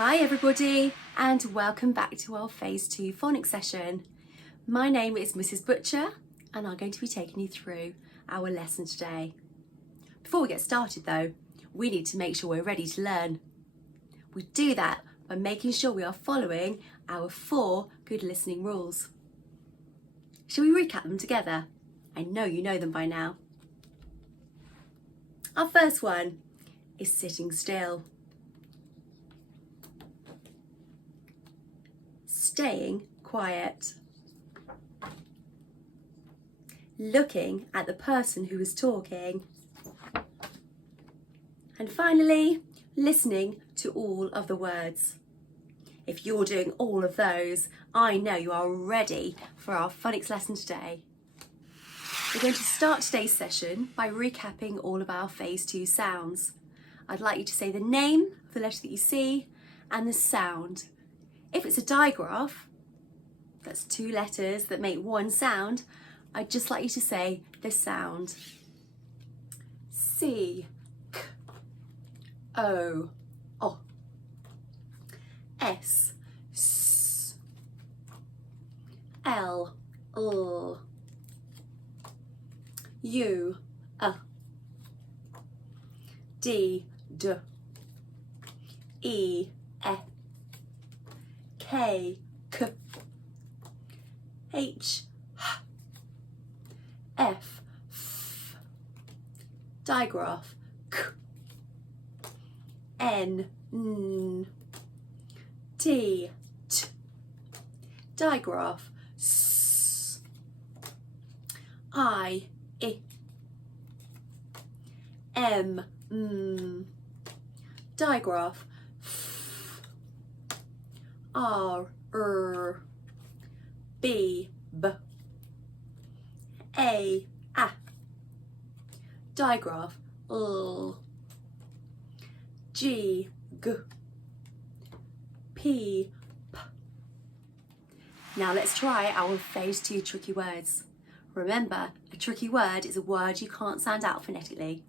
Hi everybody and welcome back to our Phase 2 phonics session. My name is Mrs. Butcher and I'm going to be taking you through our lesson today. Before we get started though, we need to make sure we're ready to learn. We do that by making sure we are following our 4 good listening rules. Shall we recap them together? I know you know them by now. Our first one is sitting still. Staying quiet. Looking at the person who is talking. And finally, listening to all of the words. If you're doing all of those, I know you are ready for our phonics lesson today. We're going to start today's session by recapping all of our Phase 2 sounds. I'd like you to say the name of the letter that you see and the sound. If it's a digraph, that's 2 letters that make one sound, I'd just like you to say the sound. C, K, O, O. S, S. L, L. U, D, D. E, E. K, K. H, H. F, F. Digraph, K. N, N. T, T. Digraph, S. I, I. M, M. Digraph, F. R, R. B, B. A, A. Digraph, L. G, G. P, P. Now let's try our Phase 2 tricky words. Remember, a tricky word is a word you can't sound out phonetically.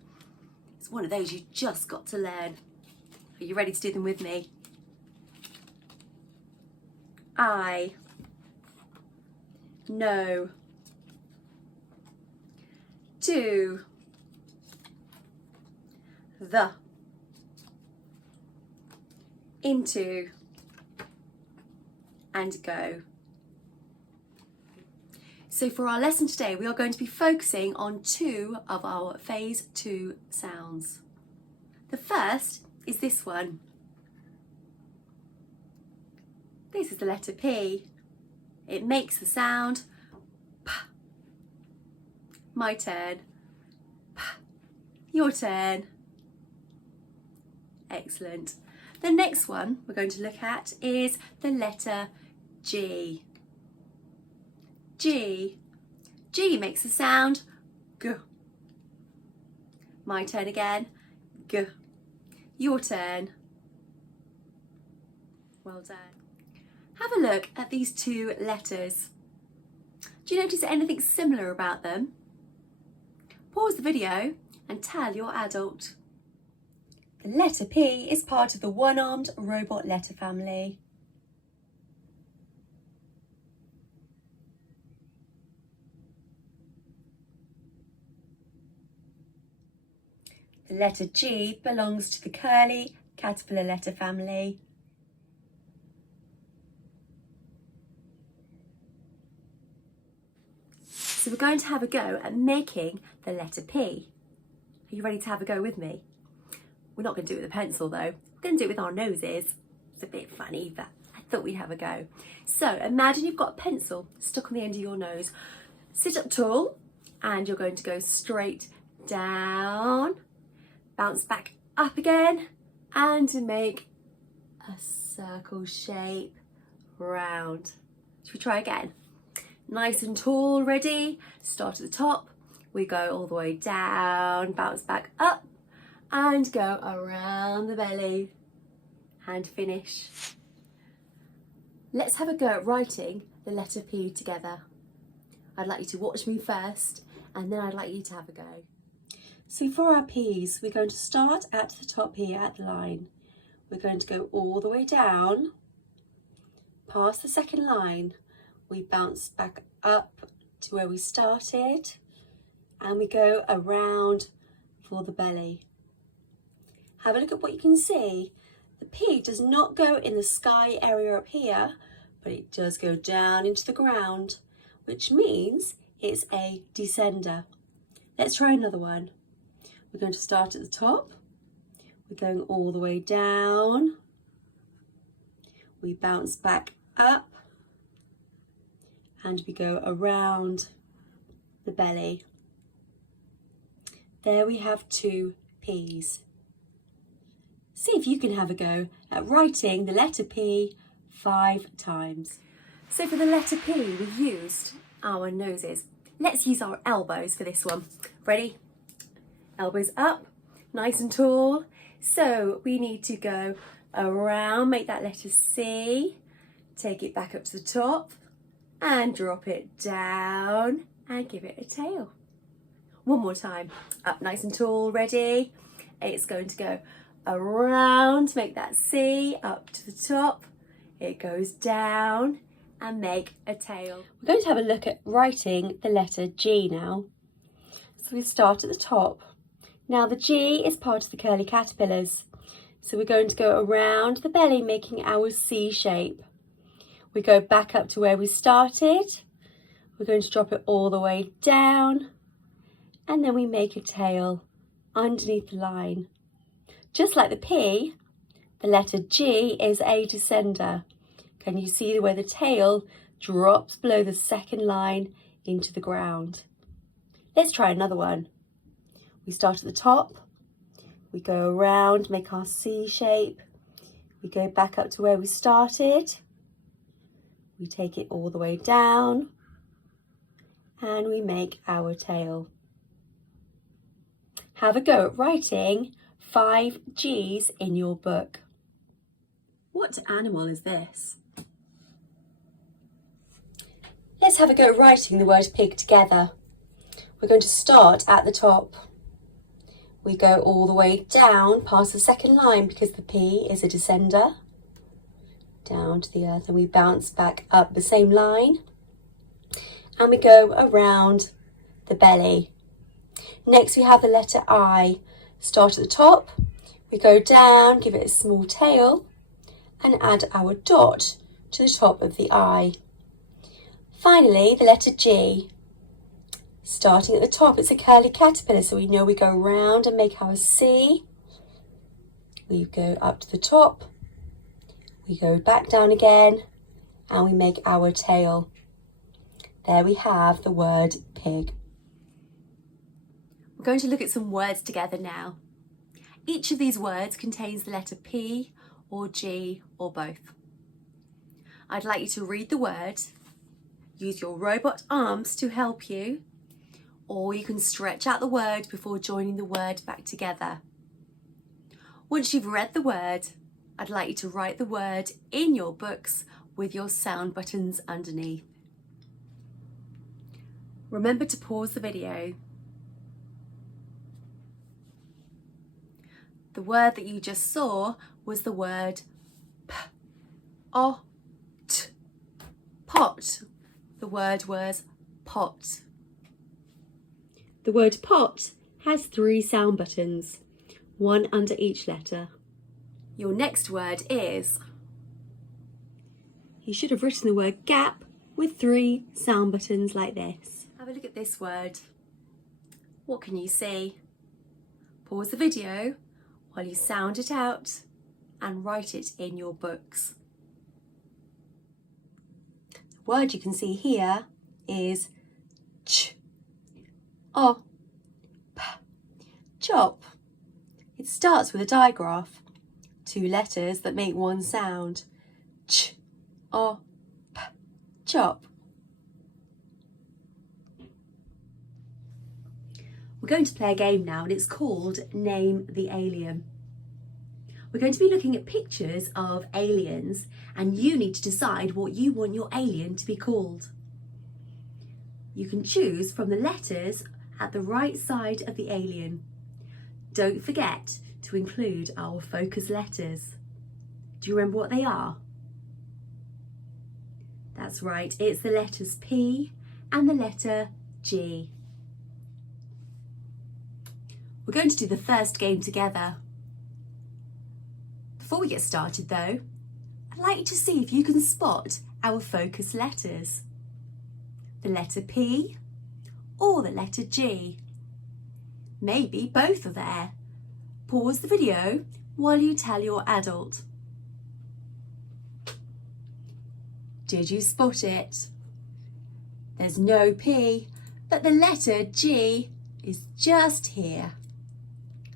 It's one of those you just got to learn. Are you ready to do them with me? I, no, do, the, into, and go. So for our lesson today, we are going to be focusing on 2 of our Phase 2 sounds. The first is this one. This is the letter P. It makes the sound P. My turn. P. Your turn. Excellent. The next one we're going to look at is the letter G. G. G makes the sound G. My turn again. G. Your turn. Well done. Have a look at these 2 letters. Do you notice anything similar about them? Pause the video and tell your adult. The letter P is part of the one-armed robot letter family. The letter G belongs to the curly caterpillar letter family. So we're going to have a go at making the letter P. Are you ready to have a go with me? We're not going to do it with a pencil though. We're going to do it with our noses. It's a bit funny, but I thought we'd have a go. So imagine you've got a pencil stuck on the end of your nose. Sit up tall and you're going to go straight down, bounce back up again and make a circle shape round. Should we try again? Nice and tall, ready? Start at the top, we go all the way down, bounce back up and go around the belly and finish. Let's have a go at writing the letter P together. I'd like you to watch me first and then I'd like you to have a go. So for our P's, we're going to start at the top here at the line. we're going to go all the way down, past the second line. We bounce back up to where we started and we go around for the belly. Have a look at what you can see. The P does not go in the sky area up here, but it does go down into the ground, which means it's a descender. Let's try another one. We're going to start at the top. We're going all the way down. We bounce back up and we go around the belly. There we have 2 P's. See if you can have a go at writing the letter P 5 times. So for the letter P, we used our noses. Let's use our elbows for this one. Ready? Elbows up, nice and tall. So we need to go around, make that letter C, take it back up to the top and drop it down and give it a tail. One more time. Up nice and tall, ready? It's going to go around, make that C, up to the top. It goes down and make a tail. We're going to have a look at writing the letter G now. So we start at the top. Now the G is part of the curly caterpillars. So we're going to go around the belly, making our C shape. We go back up to where we started. We're going to drop it all the way down. And then we make a tail underneath the line. Just like the P, the letter G is a descender. Can you see where the tail drops below the second line into the ground? Let's try another one. We start at the top, we go around, make our C shape, we go back up to where we started, we take it all the way down, and we make our tail. Have a go at writing 5 G's in your book. What animal is this? Let's have a go at writing the word pig together. We're going to start at the top. We go all the way down past the second line because the P is a descender. Down to the earth, and we bounce back up the same line. And we go around the belly. Next we have the letter I. Start at the top, we go down, give it a small tail, and add our dot to the top of the I. Finally, the letter G. Starting at the top, it's a curly caterpillar, so we know we go round and make our C. We go up to the top, we go back down again, and we make our tail. There we have the word pig. We're going to look at some words together now. Each of these words contains the letter P or G or both. I'd like you to read the word, use your robot arms to help you, or you can stretch out the word before joining the word back together. Once you've read the word, I'd like you to write the word in your books with your sound buttons underneath. Remember to pause the video. The word that you just saw was the word P-O-T, pot. The word was pot. The word pot has 3 sound buttons, 1 under each letter. Your next word is... You should have written the word gap with 3 sound buttons like this. Have a look at this word. What can you see? Pause the video while you sound it out and write it in your books. The word you can see here is ch, o, p, chop. It starts with a digraph, 2 letters that make 1 sound, ch, o, p, chop. We're going to play a game now, and it's called Name the Alien. We're going to be looking at pictures of aliens, and you need to decide what you want your alien to be called. You can choose from the letters at the right side of the alien. Don't forget to include our focus letters. Do you remember what they are? That's right, it's the letters P and the letter G. We're going to do the first game together. Before we get started though, I'd like you to see if you can spot our focus letters. The letter P or the letter G. Maybe both are there. Pause the video while you tell your adult. Did you spot it? There's no P, but the letter G is just here.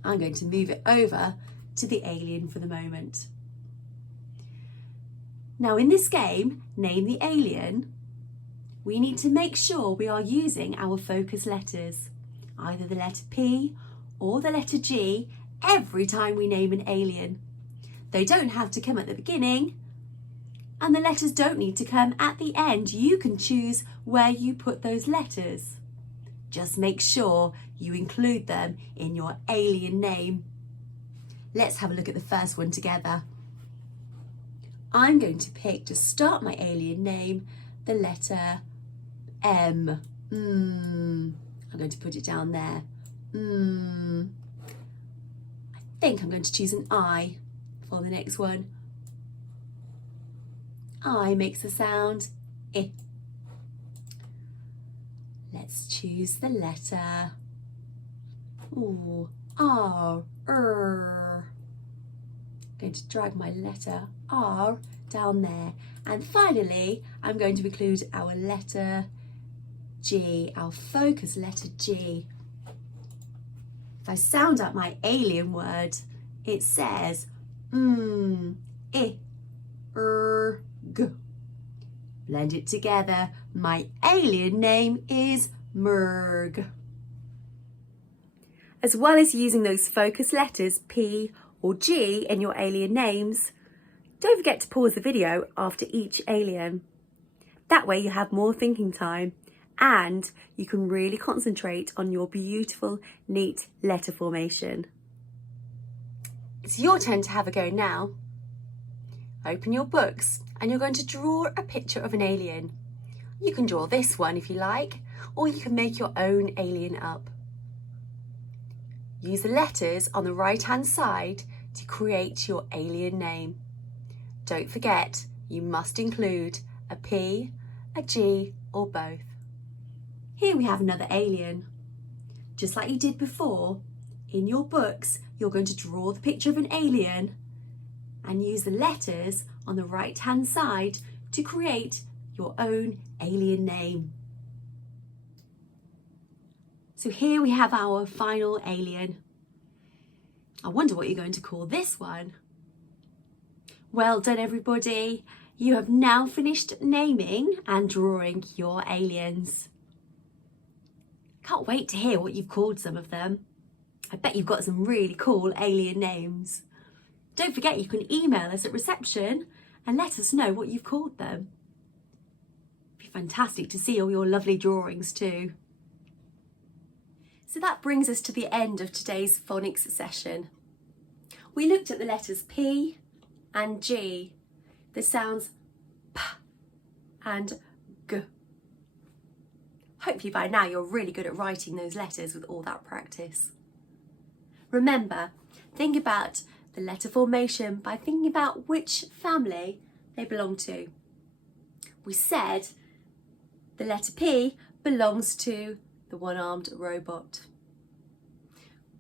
I'm going to move it over to the alien for the moment. Now in this game, Name the Alien, we need to make sure we are using our focus letters, either the letter P or the letter G, every time we name an alien. They don't have to come at the beginning, and the letters don't need to come at the end. You can choose where you put those letters. Just make sure you include them in your alien name. Let's have a look at the first one together. I'm going to pick, to start my alien name, the letter M. I'm going to put it down there. I think I'm going to choose an I for the next one. I makes the sound I. Let's choose the letter R. I'm going to drag my letter R down there. And finally, I'm going to include our letter G, our focus letter G. If I sound out my alien word, it says I, G. Blend it together. My alien name is Murg. As well as using those focus letters P or G in your alien names, don't forget to pause the video after each alien. That way you have more thinking time and you can really concentrate on your beautiful, neat letter formation. It's your turn to have a go now. Open your books and you're going to draw a picture of an alien. You can draw this one if you like, or you can make your own alien up. Use the letters on the right-hand side to create your alien name. Don't forget, you must include a P, a G, or both. Here we have another alien. Just like you did before, in your books, you're going to draw the picture of an alien and use the letters on the right-hand side to create your own alien name. So here we have our final alien. I wonder what you're going to call this one. Well done, everybody. You have now finished naming and drawing your aliens. Can't wait to hear what you've called some of them. I bet you've got some really cool alien names. Don't forget you can email us at reception and let us know what you've called them. It'd be fantastic to see all your lovely drawings too. So that brings us to the end of today's phonics session. We looked at the letters P and G, the sounds P and G. Hopefully by now you're really good at writing those letters with all that practice. Remember, think about the letter formation by thinking about which family they belong to. We said the letter P belongs to the one-armed robot,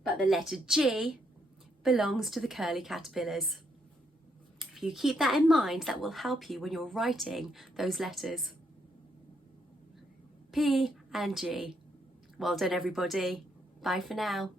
but the letter G belongs to the curly caterpillars. If you keep that in mind, that will help you when you're writing those letters. P and G. Well done, everybody. Bye for now.